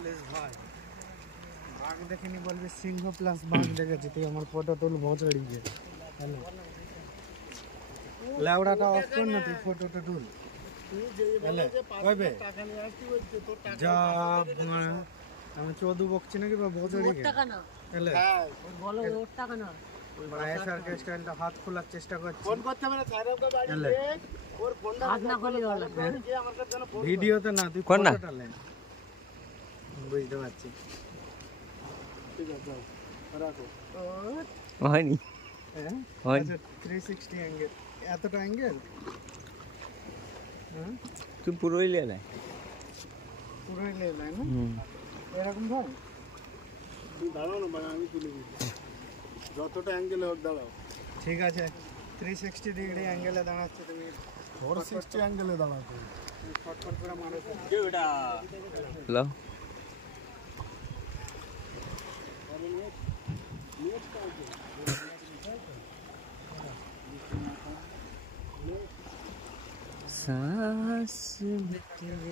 বলিস ভাই? বাঘ দেখিনি বলবি সিংহ প্লাস বাঘ দেখেছি, তুই আমার ফটো তুল ভোঁচড়ি গিয়ে। হ্যালো, লেওড়াটা অফ কর না, তুই ফটোটা তুল। যা আমি চোদু বকছি নাকি বা ভোঁচড়ি গিয়ে? হাত খোলার চেষ্টা করছি, ভিডিওতে না, তুই ফটোটা লে। বুঝতে পারছি, ঠিক আছে রাখো। হয়নি, হ্যাঁ 360 অ্যাঙ্গেল, এতটা অ্যাঙ্গেল? হ্যাঁ তুই পুরোই লে না, পুরোই লে না, এরকম ভাই। তুই দাঁড়াও না ভাই, আমি তুলে দিচ্ছি, যতটা অ্যাঙ্গেলে হোক দাঁড়াও। ঠিক আছে, 360 ডিগ্রি অ্যাঙ্গেলে দাঁড়াচ্ছে তুমি, 460 অ্যাঙ্গেলে দাঁড়াতে ফটফট করে মারো। হ্যালো, सांस में तेरी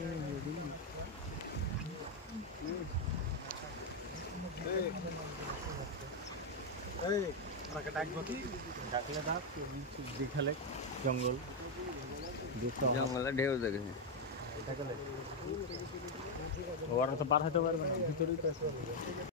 জঙ্গল জঙ্গলে ঢেউ দেখেছে, ওরা তো পার হতে পারবে না, ভিতরেই তো আছে।